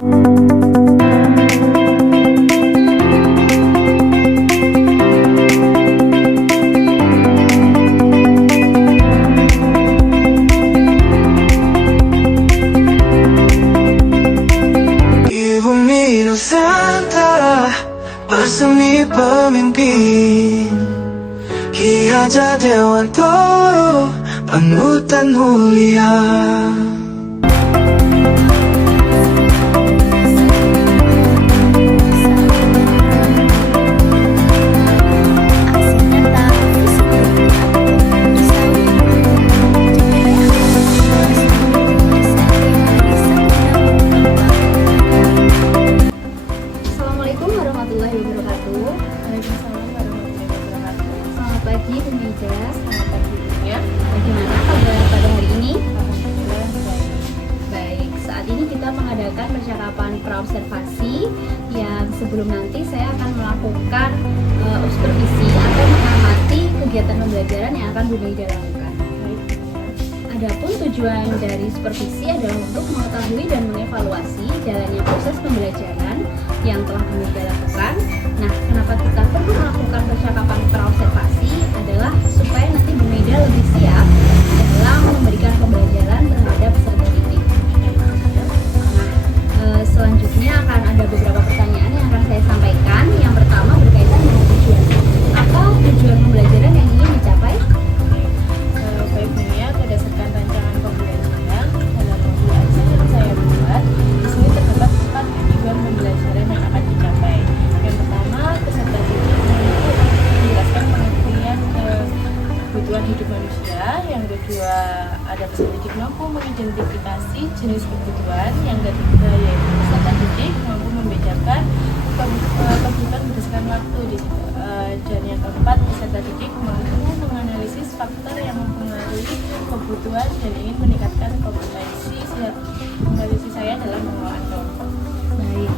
Ibu Nusantara bersemi pemimpin Ki Hajar Dewantoro panutan mulia. Assalamualaikum warahmatullahi wabarakatuh. Waalaikumsalam warahmatullahi wabarakatuh. Selamat pagi Bu Meida. Selamat pagi ya. Bagaimana kabar pada hari ini? Alhamdulillah baik. Baik, saat ini kita mengadakan percakapan praobservasi yang sebelum nanti saya akan melakukan supervisi atau mengamati kegiatan pembelajaran yang akan Bu Meida lakukan. Baik. Adapun tujuan dari supervisi adalah untuk mengetahui dan mengevaluasi jalannya proses pembelajaran yang telah Bu Meida lakukan. Nah, kenapa kita perlu melakukan percakapan praobservasi adalah supaya nanti Bu Meida lebih siap dalam memberikan pembelajaran terhadap peserta didik. Nah, selanjutnya akan ada beberapa pertanyaan yang akan saya sampaikan. Yang pertama berkaitan dengan tujuan. Apa tujuan pembelajaran yang ingin dicapai? Baik Nia, berdasarkan rancangan pembelajaran dalam modul ajar yang saya buat, di sini terdapat 4 tujuan pembelajaran yang akan dicapai. Yang pertama, peserta didik mampu menjelaskan pengertian kebutuhan hidup manusia. Yang kedua, ada peserta didik mampu mengidentifikasi jenis kebutuhan. Yang ketiga, yaitu peserta didik mampu membedakan kebutuhan berdasarkan waktu di situ. Dan yang keempat, peserta didik mampu menganalisis faktor yang mempengaruhi kebutuhan dan ingin meningkatkan kompetensi saya dalam pengelolaan kelompok. Baik,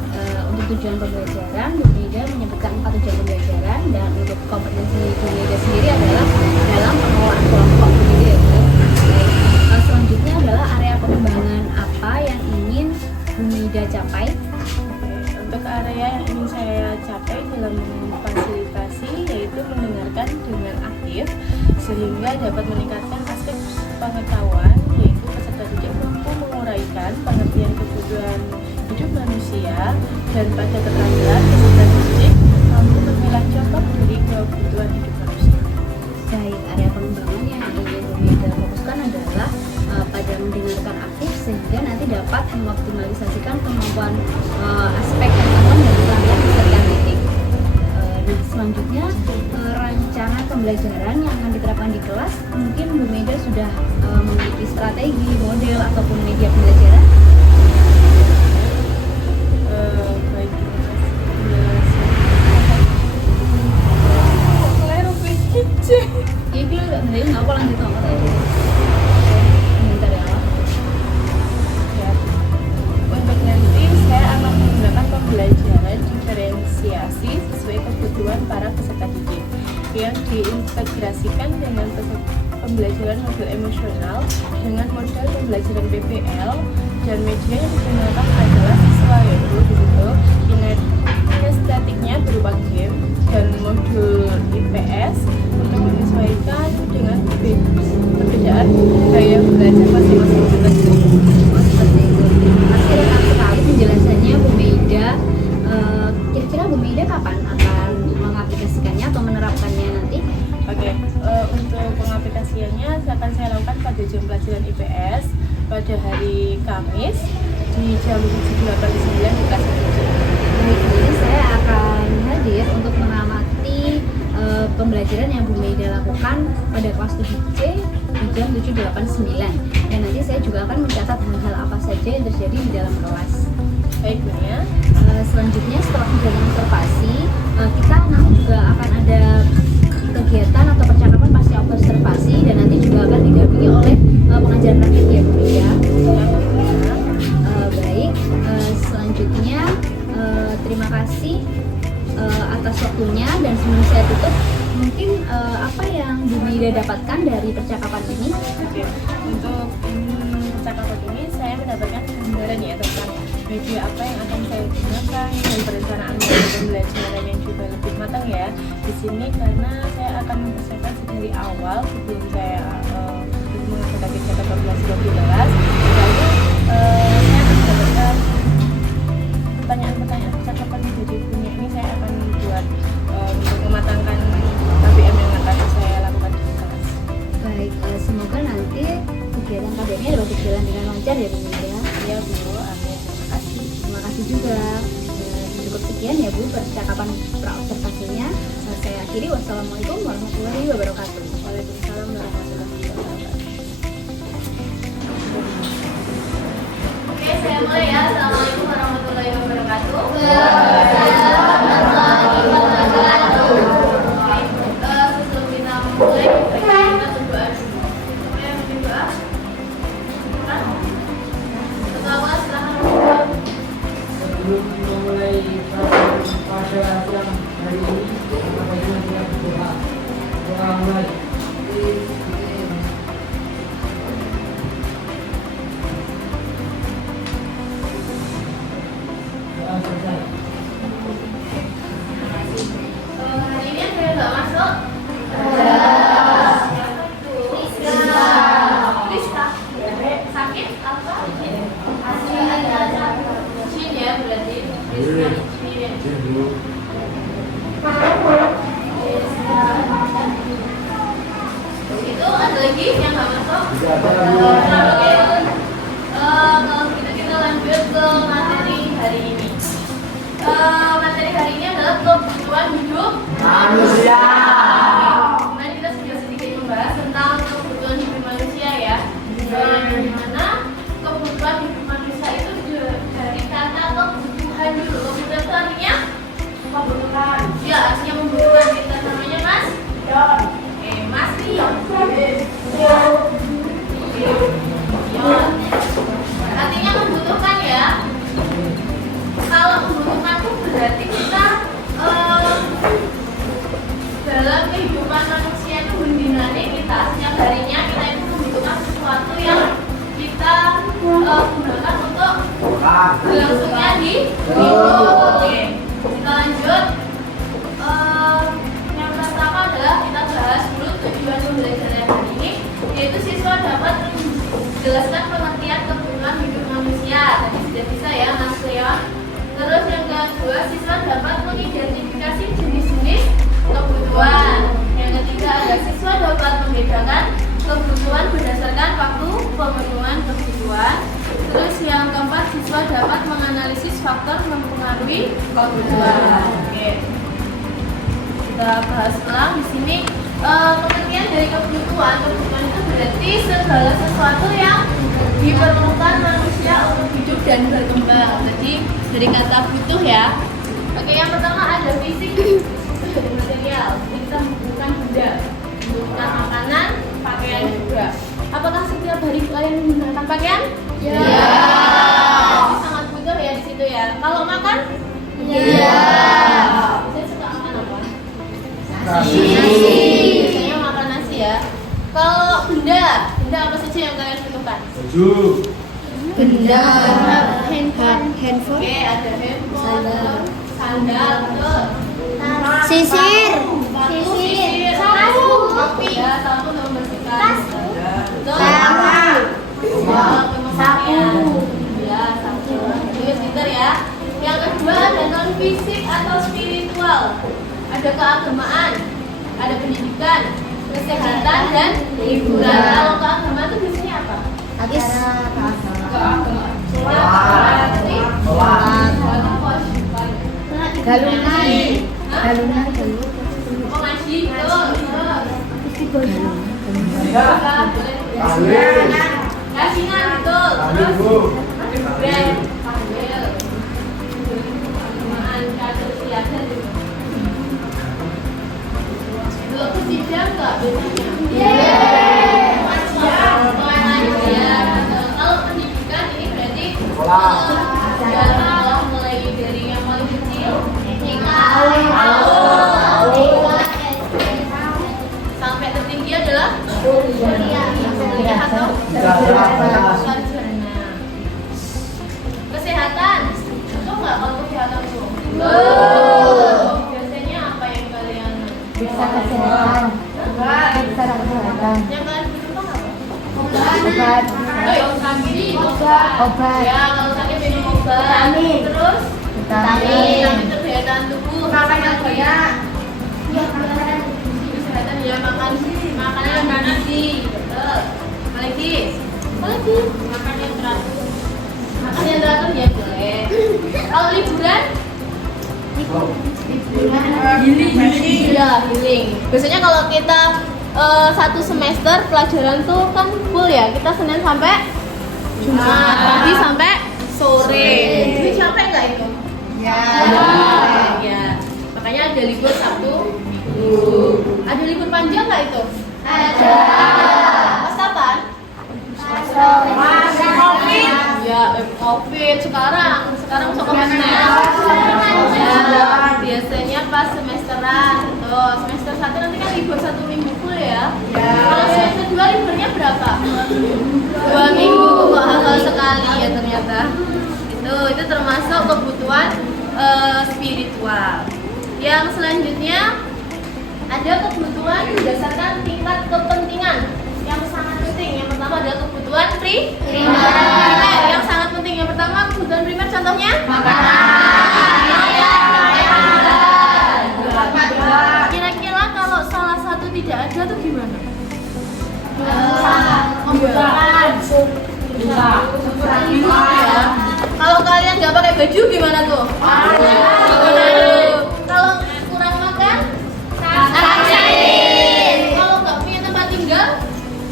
untuk tujuan pembelajaran, Bu Meida menyebutkan 4 tujuan pembelajaran, dan untuk kompetensi Bu Meida sendiri adalah dalam pengelolaan kelompok. Begitu ya, Bu? Baik. Selanjutnya adalah area pengembangan apa yang ingin Bu Meida capai? Untuk area yang ingin saya capai dalam fasilitasi yaitu mendengarkan dengan aktif sehingga dapat meningkatkan aspek pengetahuan, yaitu peserta didik mampu menguraikan pengertian kebutuhan hidup manusia, dan pada terakhir peserta didik mampu memilah contoh dari kebutuhan hidup manusia. Baik, area pengembangan yang ingin Bu Meida fokuskan adalah pada mendengarkan aktif sehingga nanti dapat mengoptimalisasikan kemampuan aspek pengetahuan dan keahlian peserta didik. Nah, selanjutnya rancangan pembelajaran yang akan diterapkan di kelas, mungkin Bu Meida sudah memiliki strategi, model ataupun media pembelajaran. Baik, terima kasih. Ini nggak apa lanjut ngomong tadi. Bentar ya. Ya. Untuk nanti saya akan menggunakan pembelajaran diferensiasi sesuai kebutuhan para peserta didik yang diintegrasikan dengan pembelajaran model emosional dengan model pembelajaran PBL, dan media yang digunakan adalah siswa, yaitu di situ kinestetiknya berupa game dan modul IPS untuk menyesuaikan dengan perbedaan gaya belajar masing-masing peserta. Oh, seperti itu. Masih lengkap sekali penjelasannya Bu Meida. Kira-kira Bu Meida kapan akan mengaplikasikannya atau menerapkannya nanti? Oke, untuk pengaplikasiannya akan saya lakukan pada jam pelajaran IPS pada hari Kamis di jam 7.89 di kelas 7. Baik, jadi saya akan hadir untuk mengamati pembelajaran yang Bu Meida lakukan pada kelas 7C di jam 7.89, dan nanti saya juga akan mencatat hal-hal apa saja yang terjadi di dalam kelas. Baik, Dunia. Selanjutnya setelah kegiatan observasi, kita nanti juga akan ada kegiatan atau percakapan pasca observasi, dan nanti juga akan didampingi oleh pengajar praktik ya Bu Meida. Baik, selanjutnya terima kasih atas waktunya, dan sebelum saya tutup, mungkin apa yang Bu Meida dapatkan dari percakapan ini? Oke, untuk percakapan ini saya mendapatkan gambaran ya tentang media apa yang akan saya gunakan, dan perencanaan pembelajaran yang juga lebih matang ya di sini, karena saya akan mempersiapkan sedari awal sebelum saya mengadakan kegiatan populasi lebih jelas. Lalu saya akan mendapatkan pertanyaan-pertanyaan percakapan menjadi punya ini saya akan buat untuk mematangkan KBM yang akan saya lakukan di kelas. Baik, semoga nanti kegiatan KBM-nya dapat berjalan dengan lancar ya Bu ya. Ya Bu, amin. Terima kasih. Terima kasih juga. Cukup sekian ya Bu percakapan praobservasinya. Saya akhiri. Wassalamualaikum warahmatullahi wabarakatuh. Waalaikumsalam warahmatullahi wabarakatuh. Oke, saya mulai ya. Assalamualaikum warahmatullahi wabarakatuh. Sebelum kita mulai, kita berdoa dulu. Oke, berdoa. Pertama, silahkan berdoa. Sebelum memulai pada siang hari ini, apabila kita berdoa, doa mulai. Doa selesai. Hari ini ada yang nggak masuk? Lista. Sakit apa? Cin ya berarti. Cin. Itu ada lagi yang nggak masuk? Oke. Kalau gitu kita lanjut ke materi hari ini. Materi hari ini adalah kebutuhan hidup manusia. Kemarin kita sudah sedikit membahas tentang kebutuhan hidup manusia ya. Di mana kebutuhan hidup manusia itu dari kata kebutuhan dulu. Kebutuhan itu artinya kebutuhan. Ya, artinya membutuhkan. Kita namanya Mas Yon. Mas Yon. Artinya membutuhkan ya. Kalau membutuhkan itu berarti kita dalam kehidupan manusia itu bendinane kita setiap harinya kita itu membutuhkan sesuatu yang kita gunakan untuk berlangsungnya di hidup. Oke, kita lanjut. Yang pertama adalah kita bahas dulu tujuan pembelajaran hari ini, yaitu siswa dapat menjelaskan pengertian kebutuhan hidup manusia. Tadi sudah bisa ya Mas Leon. Terus yang kedua, siswa dapat mengidentifikasi jenis-jenis kebutuhan. Yang ketiga, ada siswa dapat membedakan kebutuhan berdasarkan waktu pemenuhan kebutuhan. Terus yang keempat, siswa dapat menganalisis faktor mempengaruhi kebutuhan. Oke. Kita bahas ulang di sini. Pengertian dari kebutuhan itu berarti segala sesuatu yang diperlukan manusia untuk hidup dan berkembang. Jadi dari kata butuh ya. Oke, yang pertama ada fisik, dari material. Kita membutuhkan benda, membutuhkan makanan, pakaian juga. Apakah setiap hari kalian menggunakan pakaian? Ya. Jadi sangat butuh ya di situ ya. Kalau makan? Ya. Saya suka makan apa? Nasi. Biasanya makan nasi ya. Kalau benda apa saja yang kalian butuhkan? Baju. Benda, handphone. Oke, ada handphone, sandal, betul. Sisir. Sapu, kopi. Ya, sapu untuk membersihkan. Betul. Sapu. Ya, sapu. Ini pintar ya. Yang kedua ada non fisik atau spiritual. Ada keagamaan, ada pendidikan, kesehatan dan hiburan. Kalau keagamaan itu biasanya apa? Keagamaan. Galunan. Oh, ngaji, betul. Yasinan, betul. Terus brand, panggil. Keagamaan, kegiatan. Belum kesidang nggak biasanya? Iya. Kalau pendidikan ini berarti mulai dari yang paling kecil sampai tertinggi adalah kuliah atau sarjana. Biasanya apa yang kalian Bisa kesehatan. Bisa kesehatan. yang kalian butuhkan apa? Obat. Kalau sakit obat. Obat. Ya, kalau sakit minum obat. Vitamin. Terus Vitamin. vitamin untuk daya tahan tubuh. Makan yang banyak. Iya, makanan kesehatan ya, makan makanan yang bergizi. Betul. Apalagi? Makan yang teratur. Makan yang teratur ya boleh. Kalau liburan? Iya, healing. Biasanya kalau kita satu semester pelajaran tuh kan full ya. Kita Senin sampai Jumat, pagi sampai sore. Jadi capek nggak itu? Ya. Makanya ada libur Sabtu, Minggu. Ada libur panjang nggak itu? Ada. Pas kapan? COVID. Ya, COVID sekarang masuk ke biasanya pas semesteran. Tuh, semester 1 nanti kan libur 1 minggu full ya. Kalau semester 2 liburnya berapa? 2 minggu. Kok hafal sekali ya ternyata. Itu termasuk kebutuhan spiritual. Yang selanjutnya ada kebutuhan berdasarkan tingkat kepentingan yang sangat penting. Yang pertama adalah kebutuhan primer. Yang sangat penting yang pertama kebutuhan primer contohnya Kira-kira kalau salah satu tidak ada tuh gimana? Ya. Kalau kalian nggak pakai baju gimana tuh? Kalau kurang makan? Kalau nggak punya tempat tinggal?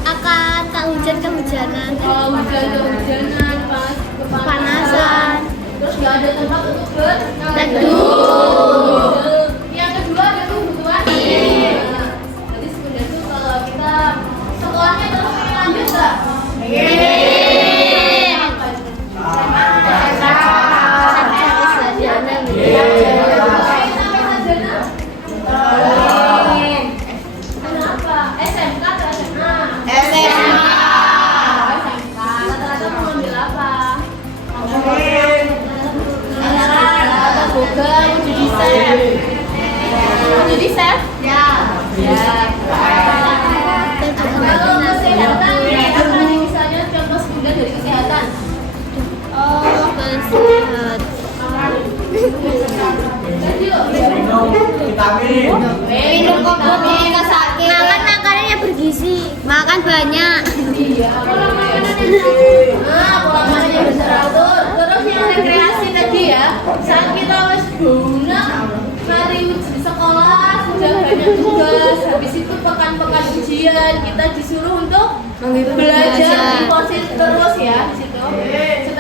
Akan tak hujan-kehujanan. Kalau hujan-kehujanan, kepanasan, terus nggak ada tempat untuk berteduh. Yang kedua ada kebutuhan. Jadi sebenarnya tuh kalau kita sekolahnya terus pengen lanjut nggak? Kenapa? SMK atau SMA? SMK. Rata-rata mau ambil apa? Rata-rata boga, mau jadi chef. Mau jadi chef? Ya. Kalau kesehatan, apa nih misalnya contoh sebutan dari kesehatan? Minum kopi nggak sakit. Makan makanan yang bergizi. Makan banyak. Iya, pola makanan yang pola makanan yang teratur. Terus yang rekreasi tadi ya, saat kita wes bunga, mari di sekolah sudah banyak tugas. Habis itu pekan-pekan ujian kita disuruh untuk belajar imposit terus ya di situ.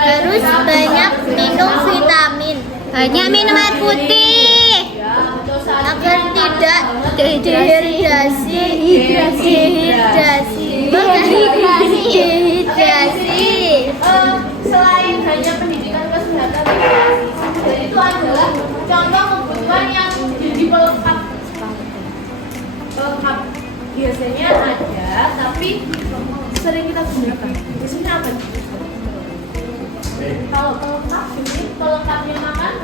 Terus banyak minum vitamin. Banyak minum air putih. Ya, betul Agar tidak dehidrasi. Selain hanya pendidikan kesehatan rekreasi, dan itu adalah contoh kebutuhan yang jadi pelengkap. Biasanya ada, tapi sering kita gunakan. Biasanya apa? Kalau pelengkap, ini pelengkapnya makan.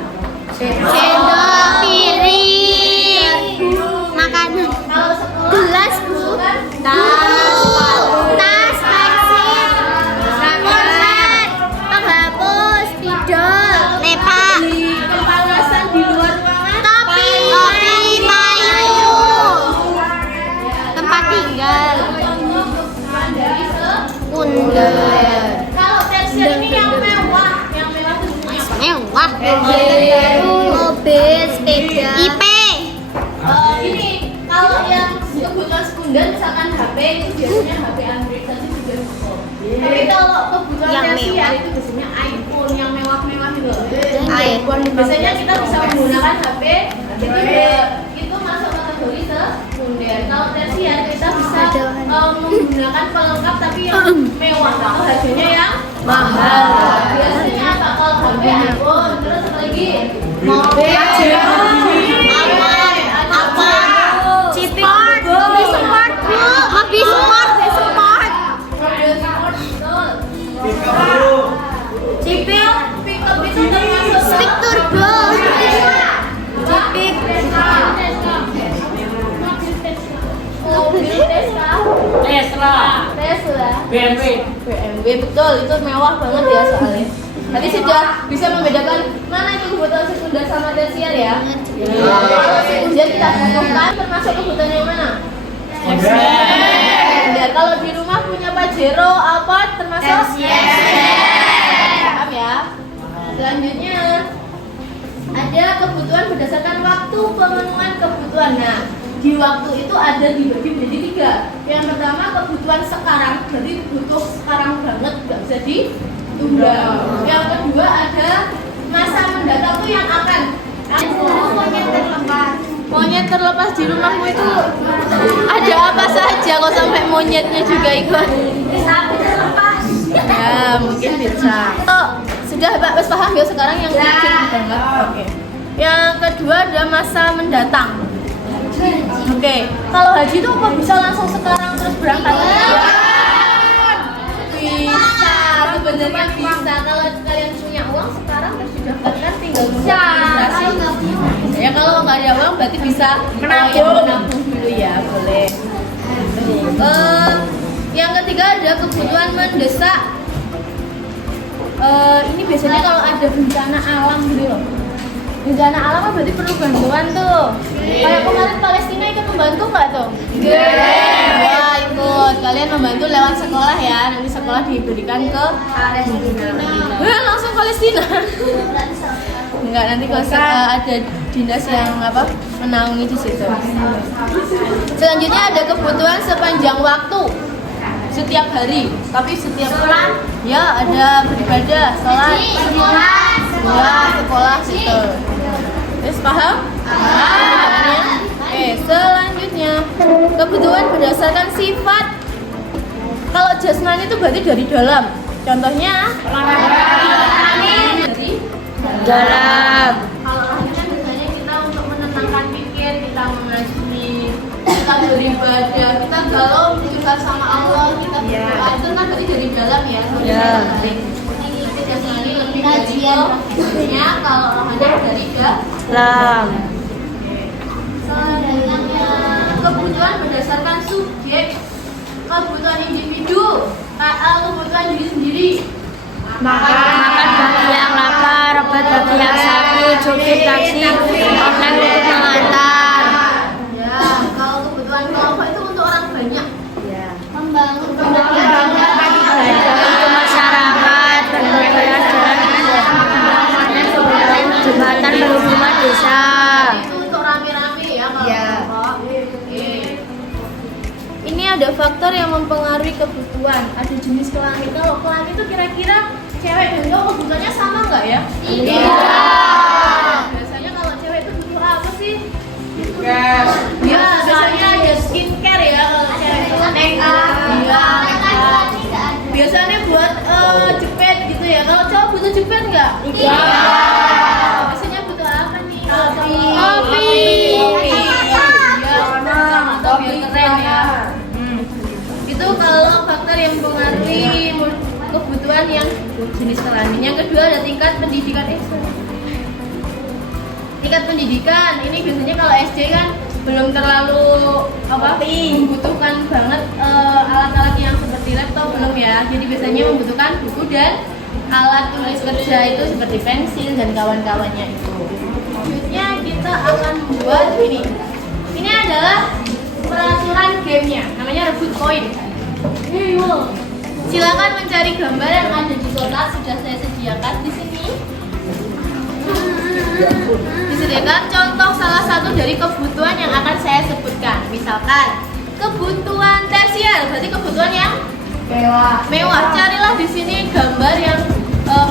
Sendok, piring, makanan, Kalau sekolah, gelas, Bu, tas, pensil, pulpen, penghapus, spidol, lepa, kepanasan di luar ruangan. topi, payung, tempat tinggal, bundel, Kalau pensil ini yang mewah itu mewah, mobil, sepeda, IP, ini kalau yang kebutuhan sekunder misalkan HP itu biasanya HP Android saja sudah cukup. Tapi kalau kebutuhan Yang tersier mewah. itu biasanya iPhone yang mewah-mewah itu. iPhone biasanya kita bisa menggunakan HP itu masuk kategori sekunder. Kalau tersier kita bisa menggunakan pelengkap tapi yang mewah atau harganya yang mahal. Biasanya apa kalau HP iPhone terus apa lagi? Mobil. sport, mobil sport, Bu, mobil sport, sport, Pick up itu termasuk stick turbo, BMW. BMW betul, itu mewah banget ya soalnya. Tadi sudah bisa membedakan mana itu kebutuhan sekunder sama tersier ya. Kalau sekunder kita butuhkan termasuk kebutuhan yang mana? Ya, kalau di rumah punya Pajero, Alphard termasuk paham ya. Selanjutnya ada kebutuhan berdasarkan waktu pemenuhan kebutuhan. Nah, di waktu itu ada dibagi menjadi 3. Yang pertama kebutuhan sekarang, jadi butuh sekarang banget, nggak bisa ditunda. Yang kedua ada masa mendatang tuh yang akan. Monyet terlepas di rumahmu itu ada apa saja kok sampai monyetnya juga ikut? Sapi terlepas. Ya mungkin bisa. Oh, sudah Mbak Bes paham ya sekarang yang kecil banget. Oke. Yang kedua ada masa mendatang. Oke. Kalau haji itu kok bisa langsung sekarang terus berangkat? Bisa, sebenarnya bisa. Kalau kalian punya uang sekarang terus didaftarkan tinggal registrasi. Ya kalau nggak ada uang berarti bisa menabung dulu ya, boleh. Yang ketiga ada kebutuhan mendesak. Ini biasanya kalau ada bencana alam gitu loh. Bencana alam kan berarti perlu bantuan tuh. Kayak kemarin Palestina ikut membantu nggak tuh? Ya ikut. Kalian membantu lewat sekolah ya. Nanti sekolah diberikan ke Palestina. Langsung Palestina. Enggak, nanti kalau ada dinas yang menaungi di situ. Selanjutnya ada kebutuhan sepanjang waktu. Setiap hari, tapi setiap bulan ya ada beribadah, sholat, ya sekolah situ. Terus paham? Oke, selanjutnya kebutuhan berdasarkan sifat. Kalau jasmani itu berarti dari dalam. Contohnya dari dalam. Kalau rohaninya biasanya kita untuk menenangkan pikir, kita mengaji, kita beribadah, kita galau mendekat sama Allah, kita berdoa. Itu kan berarti dari dalam ya. Tapi jasmani lebih dari rohaninya, kalau rohaninya dari dalam. Selanjutnya kebutuhan berdasarkan subjek. Kebutuhan individu, kebutuhan diri sendiri. Makan bagi yang lapar, obat bagi yang sakit, supir taksi, online untuk mengantar. Ya, kalau kebutuhan kelompok itu untuk orang banyak. Ya. Membangun kemudian untuk masyarakat, berbelas jembatan berhubungan desa. Itu untuk rame-rame ya kalau kelompok. Ini ada faktor yang mempengaruhi kebutuhan. Ada jenis kelamin. Kalau kelamin itu kira-kira cewek dan cowok kebutuhannya sama nggak ya? Iya. Biasanya kalau cewek itu butuh apa sih? Ya, biasanya ada skincare ya kalau cewek itu make up. Iya. Biasanya buat jepit gitu ya. Kalau cowok butuh jepit nggak? Iya. Biasanya butuh apa nih? Kopi. Atau biar keren ya. Itu kalau faktor yang mempengaruhi kebutuhan yang jenis kelamin. Yang kedua ada tingkat pendidikan. Tingkat pendidikan ini biasanya kalau SD kan belum terlalu membutuhkan banget alat-alat yang seperti laptop, belum ya. Jadi biasanya membutuhkan buku dan alat tulis kerja itu seperti pensil dan kawan-kawannya itu. Selanjutnya kita akan membuat ini. Ini adalah peraturan gamenya, namanya rebut koin. Silakan mencari gambar yang ada di kotak, sudah saya sediakan di sini. Disediakan contoh salah satu dari kebutuhan yang akan saya sebutkan. Misalkan kebutuhan tersier, berarti kebutuhan yang mewah. Carilah di sini gambar yang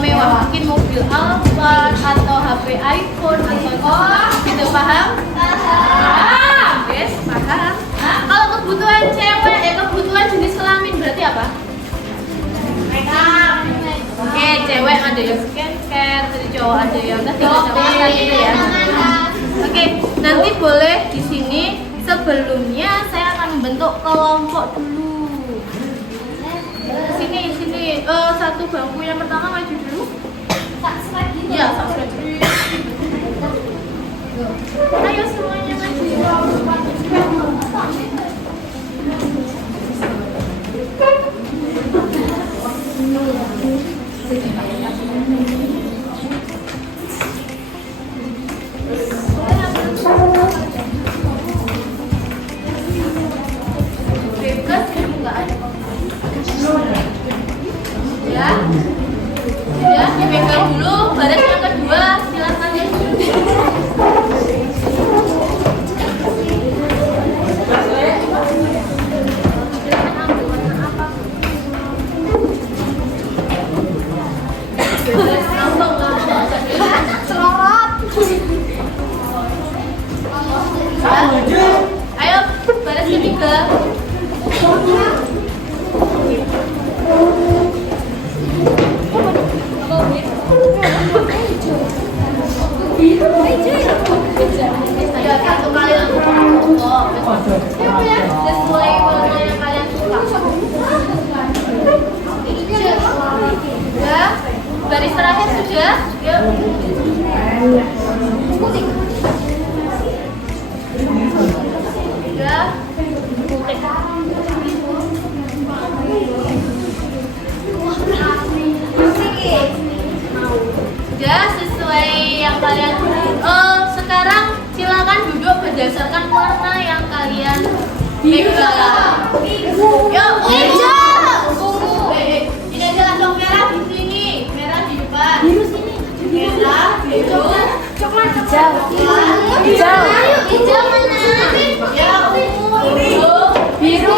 mewah, mungkin mobil Alphard atau HP iPhone atau gitu, paham? Yes, paham. Kalau kebutuhan cewek kebutuhan jenis kelamin berarti apa? Makeup. Oke, cewek ada yang skincare, dari cowok ada yang kacamata gitu ya. Oke, nanti boleh di sini. Sebelumnya saya akan membentuk kelompok dulu. Sini, satu bangku yang pertama maju dulu. Ya, ayo semuanya maju. satu kali langsung kelompok. Sesuai warna yang kalian suka. Sudah. Baris terakhir sudah. Yuk. Sudah. Sudah sesuai yang kalian. Sekarang silakan duduk berdasarkan warna yang kalian pegang. Yuk, hijau. Ini aja langsung merah di sini, merah di depan. Biru sini. Merah, biru, coklat, hijau. Hijau. Hijau mana? Ya, ungu, biru.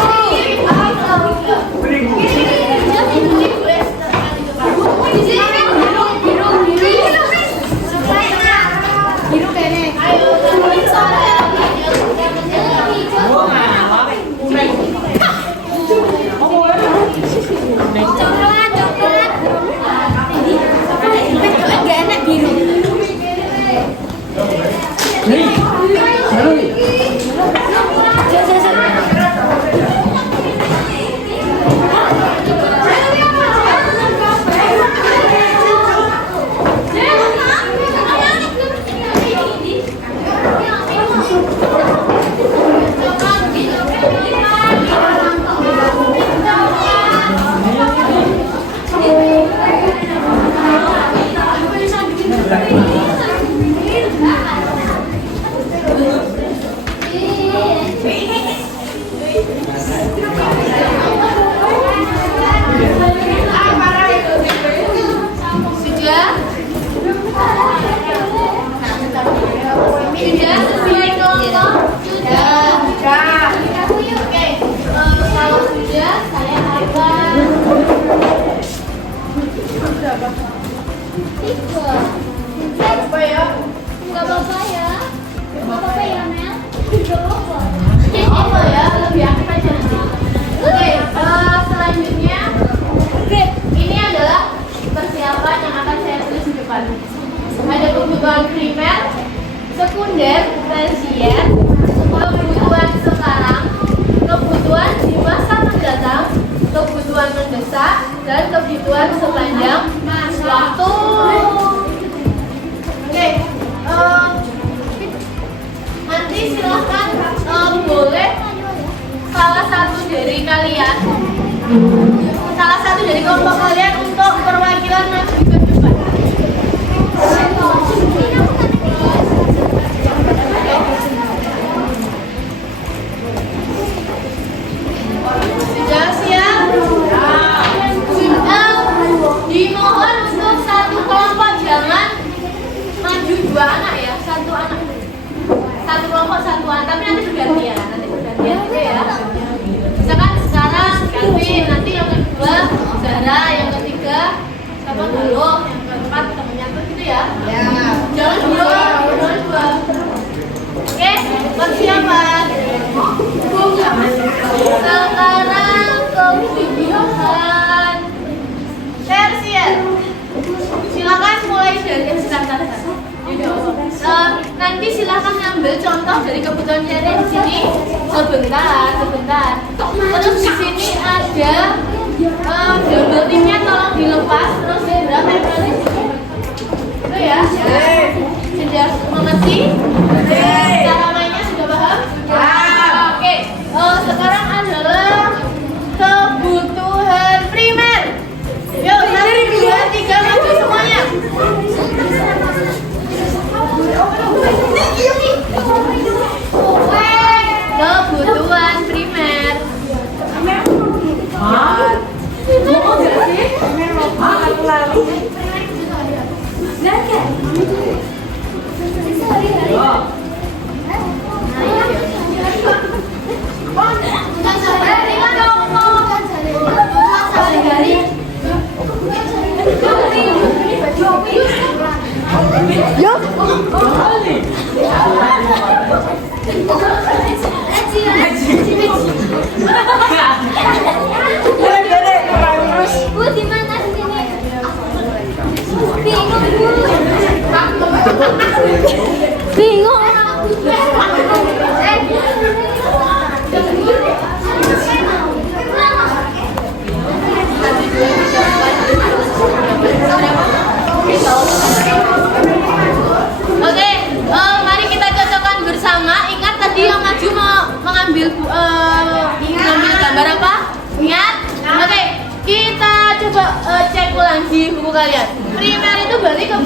Ada kebutuhan primer, sekunder, tersier, kebutuhan sekarang, kebutuhan di masa mendatang, kebutuhan mendesak, dan kebutuhan sepanjang waktu. Oke, nanti silahkan boleh salah satu dari kalian, salah satu dari kelompok kalian untuk perwakilan maju ke depan. Sudah siap? Sudah. Dimohon untuk satu kelompok jangan maju dua anak ya, satu anak. Satu kelompok satu anak, tapi nanti bergantian gitu ya. Misalkan sekarang Kevin, nanti yang kedua Zara, yang ketiga sama Galuh, yang keempat temennya tuh gitu ya. Jangan dua. Oke, persiapan. Sekarang kebutuhan tersier. Silakan mulai dari sebentar. Nanti silakan ngambil contoh dari kebutuhan tersier di sini. Sebentar. Terus di sini ada double timnya, tolong dilepas. Terus berapa yang kali? Itu ya. Sudah mengerti? Cara mainnya sudah paham? Oke. Sekarang adalah kebutuhan primer. Yuk, 1, 2, 3, maju semuanya. Kebutuhan primer. Mau gak sih?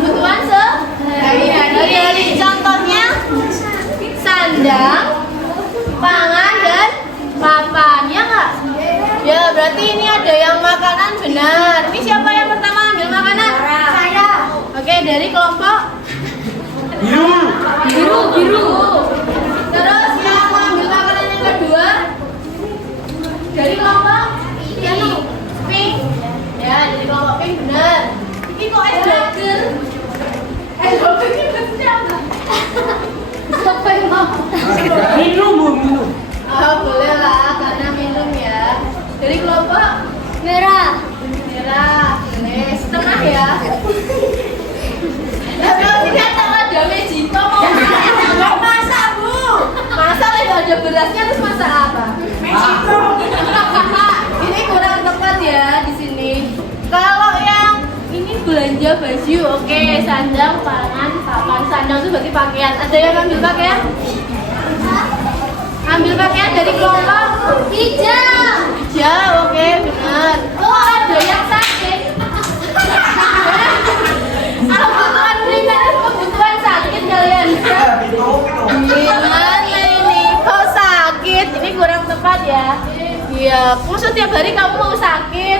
kebutuhan sehari-hari. Contohnya sandang, pangan, dan papan, ya nggak? Ya, berarti ini ada yang makanan benar. Ini siapa yang pertama ambil makanan? Saya. Oke, dari kelompok biru. Terus yang ambil makanan yang kedua dari kelompok pink. Ya, dari kelompok pink benar. Ini kok es doger? Es doger ini maksudnya apa? Apa yang mau? Minum. Oh, boleh lah, karena minum ya. Dari kelompok merah. Boleh, setengah ya. Kalau tidak ada mejiko mau masak, Bu. Masak lagi ada berasnya, terus masak apa? Mejiko. Ini kurang tepat ya di sini. Kalau yang ini belanja baju, oke, sandang, pangan, papan. Sandang itu berarti pakaian. Ada yang ambil pakaian? Ambil pakaian dari kelompok hijau, oke, benar. Oh, ada yang sakit. Kebutuhan primer, kebutuhan sakit kalian. Gimana ini? Kok sakit? Ini kurang tepat ya. Iya, maksud tiap hari kamu mau sakit.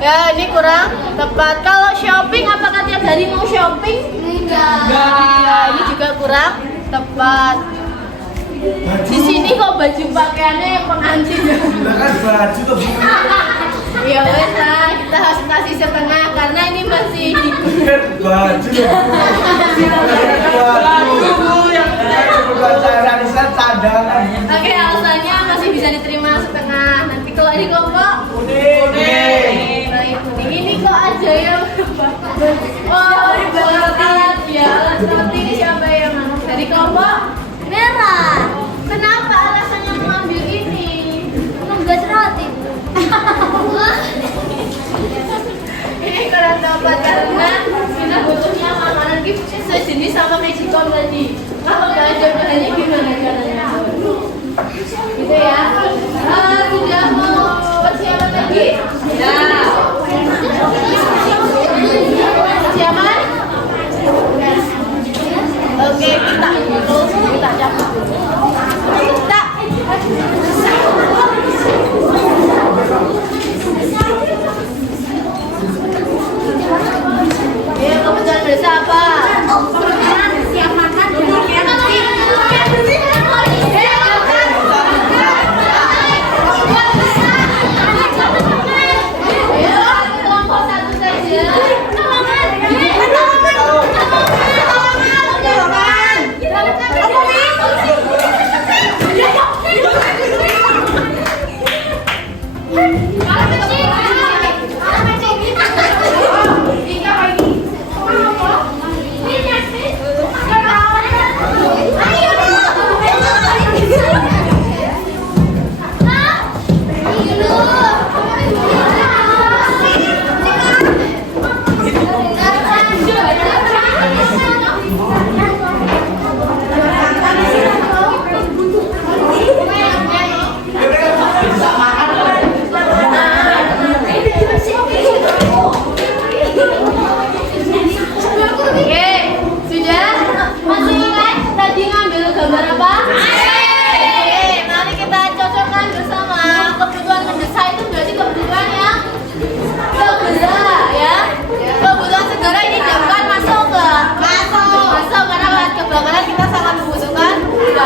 Ya, ini kurang tepat. Kalau shopping, apakah tiap hari mau shopping? Enggak. Ini juga kurang tepat. Di sini kok baju pakaiannya yang pengantin ya? Silakan baju tuh. Ya wes lah, kita harus kasih setengah karena ini masih di Baju. Baju yang berpacaran cadangan. Oke, alasannya masih bisa diterima setengah. Nanti kalau di kelompok Kuning. baik kuning ini kok aja yang oh ini banget ya. Seperti ini siapa yang dari kelompok merah? Kenapa alasannya mengambil ini? Nunggas roti. Ini kurang tepat karena kita butuhnya makanan gift sejenis sama magicom tadi. Kalau nggak ada bahannya gimana caranya? Gitu ya. Sudah mau persiapan lagi? Ya. Persiapan? Oke, kita cabut dulu. Kita. Ya, kebutuhan bersama apa? Siap makan dan siap kelompok satu saja.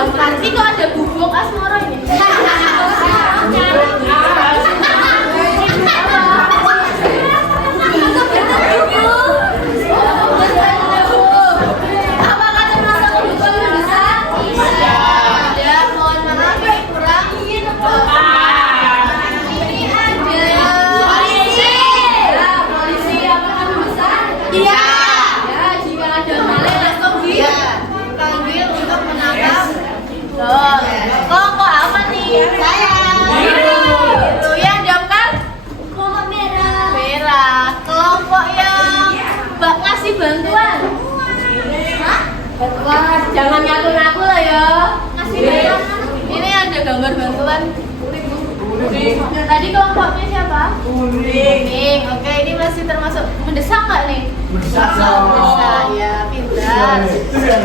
Nanti kok ada bubuk asmara ini. Apakah termasuk kebutuhan mendesak? Iya. Ya, mohon maaf ya kurang. Ini ada polisi. Ya, polisi apakah mendesak? Iya. Ya, jika ada maling langsung dipanggil untuk menangkap. Kelompok apa nih? Saya. Biru. Yang daftar? Kelompok merah. Kelompok yang ngasih bantuan? Hah? Bantuan. Jangan ngaku-ngaku lah ya. Ngasih bantuan. Ini ada gambar bantuan. Tadi kelompoknya siapa? Kuning. Oke, ini masih termasuk mendesak nggak nih? Mendesak. Mendesak, ya, pintar.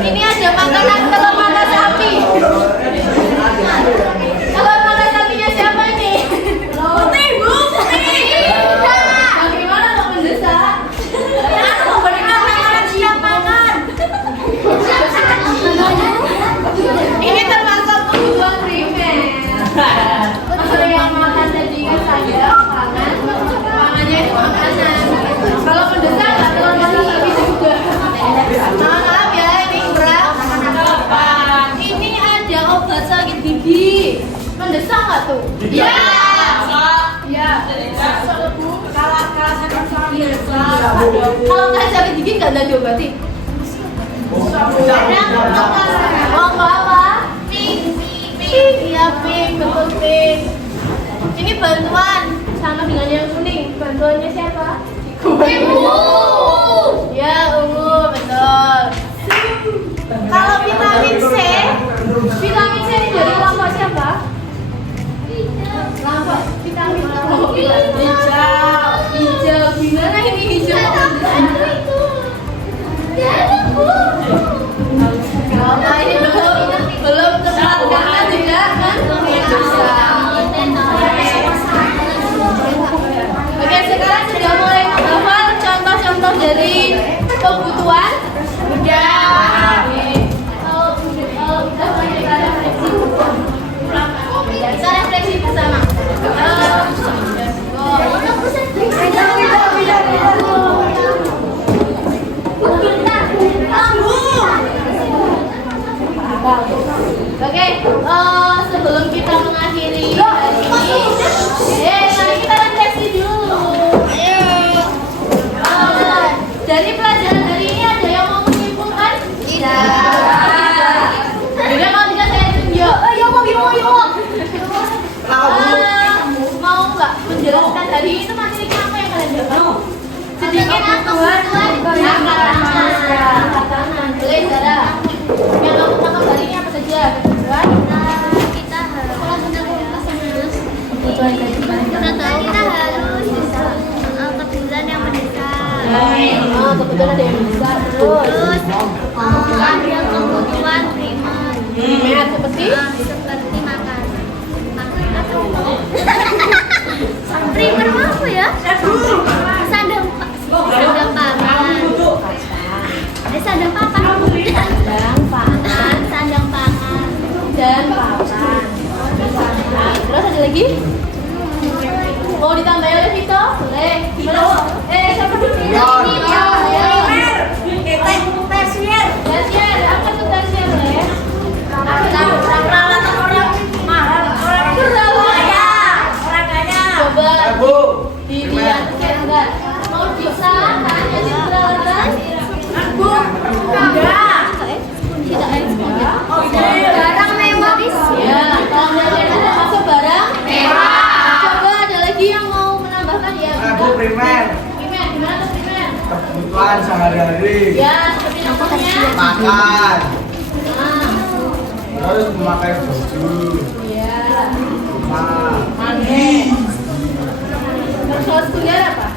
Ini ada makanan telur mata sapi. Telur mata sapinya siapa ini? Putih, Bu. Putih. Bagaimana mau mendesak? Mau berikan makanan siap makan. Ini termasuk kebutuhan primer. Kalau yang makan tadi kan saya pangannya itu makanan. Kalau mendesak nggak telur mata sapi juga. Maaf ya, ini kurang. Ini ada obat sakit gigi. Mendesak nggak tuh? Iya. Iya. Kalau nggak sakit gigi nggak ada diobati. Monggo apa? Pink. Iya, pink, betul pink. Ini bantuan sama dengan yang kuning. Bantuannya siapa? Ibu. Ya, ungu, betul. Kalau vitamin C ini dari kelompok siapa? Kelompok vitamin hijau. Gimana ini hijau? Nah, ini belum tepat karena tidak kan? Oke, sekarang sudah mulai menghafal contoh-contoh dari kebutuhan. Udah. Kita refleksi bersama. Oke, sebelum kita mengakhiri hari ini, mari kita refleksi dulu. Dari pelajaran hari ini ada yang mau menyimpulkan? Tidak. Tidak mau tidak saya tunjuk. Mau nggak menjelaskan hari ini materinya apa yang kalian dapat? Sedikit kebutuhan makanan. Boleh, Sarah. Yang kamu tangkap hari ini apa saja? Kebutuhan? Kita harus kebetulan yang mendesak. Kebetulan ada yang bisa. Terus Ada kebutuhan primer. primer seperti Seperti makan. Primer apa ya? Sandang pangan. Sandang papan. dan papan. Terus ada lagi? Mau ditambah oleh Vito? Boleh. Gimana? Siapa dulu? Tersier. Apa tuh tersier, boleh? Peralatan orang mahal. Olahraganya. Coba dilihat enggak? Mau diusahakan jadi peralatan? Bu. Enggak. Barang memoris. Ya, kalau belajar itu masuk barang mewah. Coba ada lagi yang mau menambahkan ya? Aku primer. Primer, gimana tuh primer? Kebutuhan sehari-hari. Ya, seperti contohnya. Makan. Nah, Terus memakai baju. iya. Mandi. Terus kalau standar apa?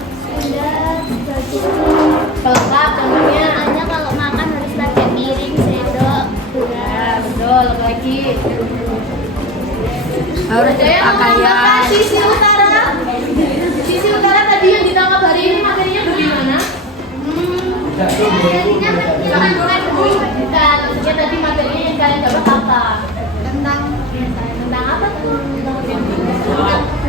Pelengkap contohnya. Hanya kalau makan harus pakai piring, sendok. Ya, betul. Lagi. Harus Ada yang mau menambahkan sisi utara? Sisi utara tadi yang ditangkap hari ini materinya bagaimana? Bukan, maksudnya tadi materinya yang kalian dapat apa? Tentang apa tuh?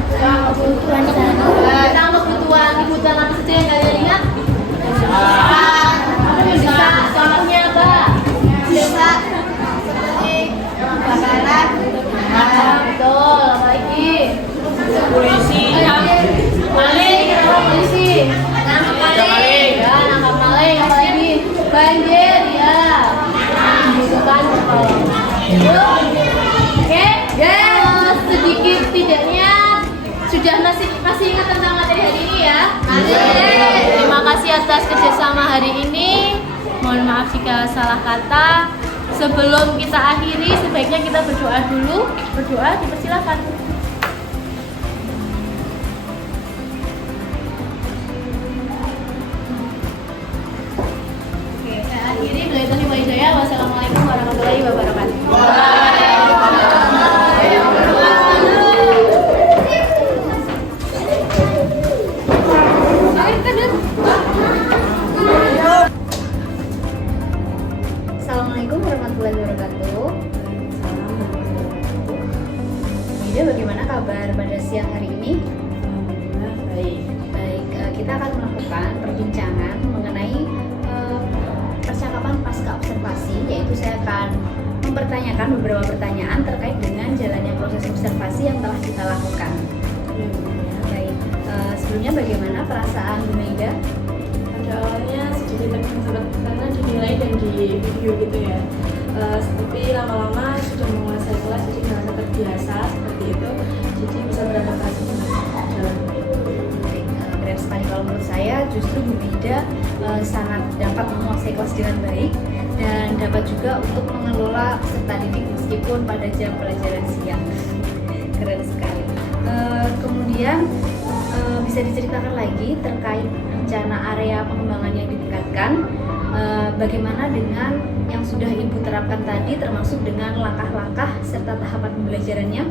Kebutuhan Tentang kebutuhan apa saja yang kalian lihat? Bisa, contohnya apa? bisa seperti bakaran. Betul, apa lagi? Polisi. Nangkap maling. Ya, nangkap maling. Apa lagi? Banjir, ya. Bukan. Oke, sedikit tidaknya sudah masih ingat tentang materi hari ini ya. Terima kasih atas kerjasama hari ini. Mohon maaf jika salah kata. Sebelum kita akhiri, sebaiknya kita berdoa dulu. Berdoa, dipersilakan. Assalamualaikum warahmatullahi wabarakatuh. Salam Mida, bagaimana kabar pada siang hari ini? Alhamdulillah baik. Baik, kita akan melakukan perbincangan mengenai percakapan pasca observasi, yaitu saya akan mempertanyakan beberapa pertanyaan terkait dengan jalannya proses observasi yang telah kita lakukan. Baik, sebelumnya bagaimana perasaan Bu Maida? Pada awalnya sedikit terkejut karena dinilai dan di video gitu ya. Seperti lama-lama sudah menguasai kelas jadi merasa terbiasa seperti itu, jadi bisa beradaptasi dengan jalan. Baik, keren sekali. Kalau menurut saya justru Bu Maida sangat dapat menguasai kelas dengan baik dan dapat juga untuk mengelola peserta didik meskipun pada jam pelajaran siang. Keren sekali. Kemudian bisa diceritakan lagi terkait rencana area pengembangan yang ditingkatkan, bagaimana dengan yang sudah Ibu terapkan tadi termasuk dengan langkah-langkah serta tahapan pembelajarannya?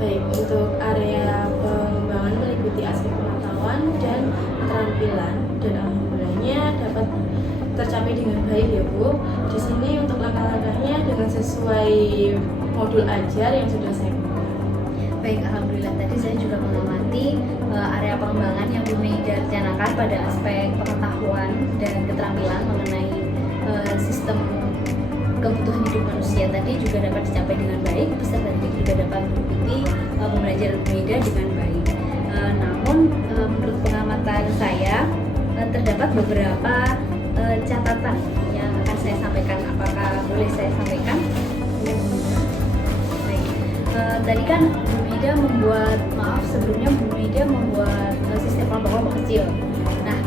Baik, untuk area pengembangan meliputi aspek pengetahuan dan keterampilan dan alhamdulillahnya dapat tercapai dengan baik ya Bu. Di sini untuk langkah-langkahnya dengan sesuai modul ajar yang sudah saya buat. Baik, alhamdulillah tadi saya juga mengamati area pengembangan yang Bu Maida rencanakan pada aspek pengetahuan dan keterampilan mengenai sistem kebutuhan hidup manusia tadi juga dapat dicapai dengan baik. Peserta didik juga dapat mengikuti pembelajaran Bu Maida dengan baik. Namun menurut pengamatan saya terdapat beberapa catatan yang akan saya sampaikan. Apakah boleh saya sampaikan? Baik. Tadi kan Bu Maida sebelumnya Bu Maida membuat sistem kelompok-kelompok kecil. Nah,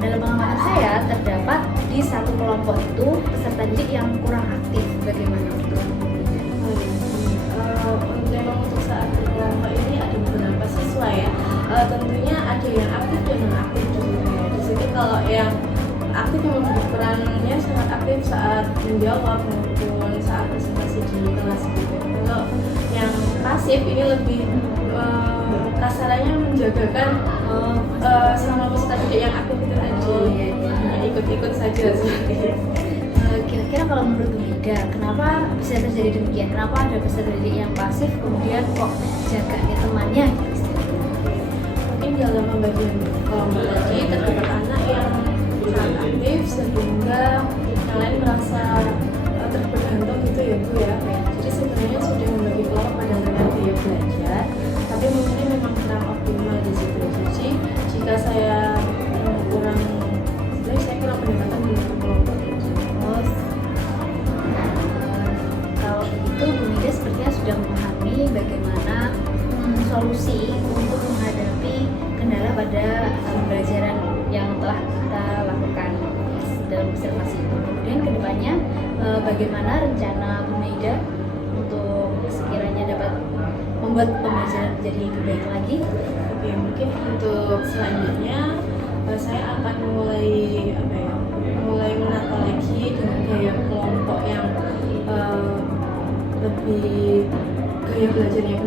dalam pengamatan saya terdapat di satu kelompok itu peserta didik yang kurang aktif. Bagaimana itu? Memang untuk saat berkelompok ini ada beberapa siswa ya. Tentunya ada yang aktif dan non aktif juga ya. Di situ kalau yang aktif memang berperannya sangat aktif saat menjawab maupun saat presentasi di kelas gitu. Kalau yang pasif ini lebih kasarannya menjagakan sama peserta didik yang aktif itu tadi. Hanya ikut-ikut saja seperti itu. Kira-kira kalau menurut Bu Maida, kenapa bisa terjadi demikian? Kenapa ada peserta didik yang pasif kemudian kok jaga temannya? Mungkin dalam pembagian kelompok tadi terdapat anak yang sangat aktif sehingga yang lain merasa terbergantung gitu ya Bu ya. Jadi sebenarnya sudah membagi kelompok berdasarkan gaya belajar, tapi mungkin memang kurang optimal di situ. Jadi jika saya kurang pendekatan dengan kelompok itu. Kalau begitu Bu Maida sepertinya sudah memahami bagaimana solusi untuk menghadapi kendala pada pembelajaran yang telah kita lakukan dalam observasi itu. Kemudian kedepannya bagaimana rencana Bu Maida untuk sekiranya dapat membuat pembelajaran menjadi lebih baik lagi? Oke, mungkin untuk selanjutnya saya akan mulai menata lagi dengan gaya kelompok yang lebih gaya belajarnya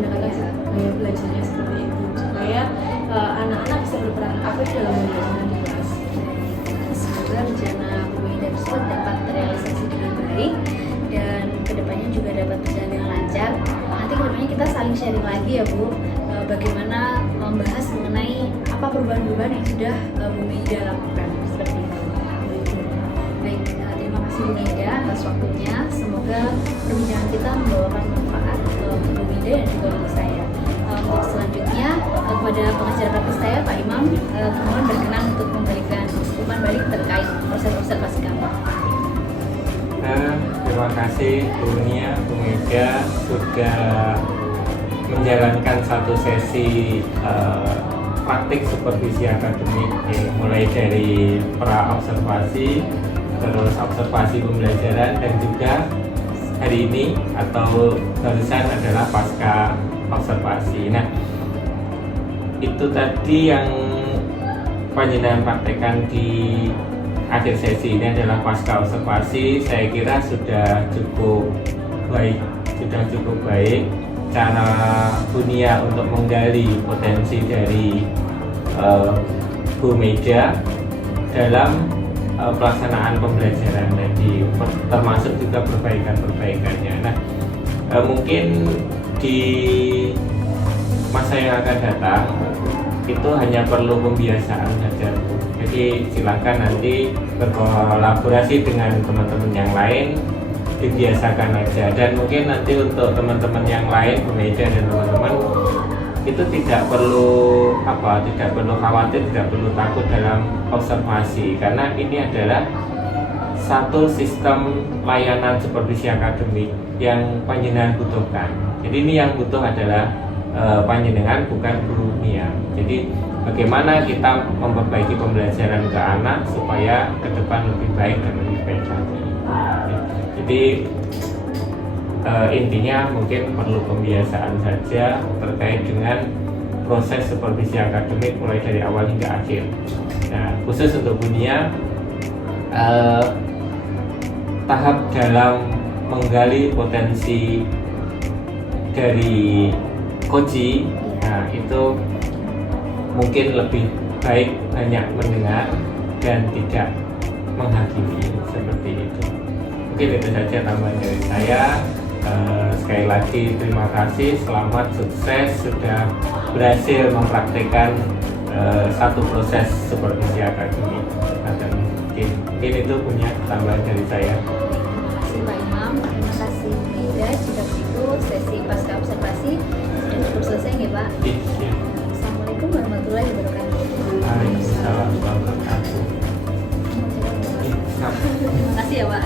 seperti itu supaya anak-anak bisa berperan aktif dalam pembelajaran di kelas. Semoga rencana Bu Maida tersebut dapat terrealisasi dengan baik dan kedepannya juga dapat berjalan dengan lancar. Nanti kedepannya kita saling sharing lagi ya Bu, bagaimana membahas mengenai apa perubahan-perubahan yang sudah Bu Maida lakukan seperti itu. Baik, terima kasih Bu Maida atas waktunya. Semoga perbincangan kita membawakan manfaat untuk Bu Maida dan juga untuk saya. Untuk selanjutnya kepada pengajar praktis saya Pak Imam, mohon berkenan untuk memberikan umpan balik terkait proses observasi kami. Terima kasih Bu Nia, Bu Maida sudah menjalankan satu sesi praktik supervisi akademik mulai dari pra observasi, terus observasi pembelajaran dan juga hari ini atau barusan adalah pasca observasi. Nah, itu tadi yang panjenengan praktekkan di akhir sesi ini adalah pasca observasi. Saya kira sudah cukup baik cara dunia untuk menggali potensi dari Bu Maida dalam pelaksanaan pembelajaran tadi, termasuk juga perbaikan-perbaikannya. Nah, mungkin di masa yang akan datang itu hanya perlu pembiasaan saja. Jadi silakan nanti berkolaborasi dengan teman-teman yang lain, dibiasakan aja. Dan mungkin nanti untuk teman-teman yang lain, pemeja dan teman-teman, itu tidak perlu khawatir, tidak perlu takut dalam observasi, karena ini adalah satu sistem layanan supervisi akademik yang panjenengan butuhkan. Jadi ini yang butuh adalah panjenengan, bukan guru MIA. Jadi bagaimana kita memperbaiki pembelajaran ke anak supaya ke depan lebih baik dan lebih baik lagi. Jadi intinya mungkin perlu pembiasaan saja terkait dengan proses supervisi akademik mulai dari awal hingga akhir. Nah, khusus untuk Bunia, tahap dalam menggali potensi dari Koji, nah itu mungkin lebih baik banyak mendengar dan tidak menghakimi, seperti itu. Mungkin itu saja tambahan dari saya. Sekali lagi terima kasih, selamat, sukses, sudah berhasil mempraktikkan satu proses supervisi akademik. Dan mungkin itu punya tambahan dari saya. Terima kasih Pak Imam, terima kasih Meida. Jika begitu sesi pasca observasi sudah cukup selesai ya Pak. Iya. Assalamualaikum warahmatullahi wabarakatuh. Waalaikumsalam warahmatullahi wabarakatuh. Terima kasih ya Pak.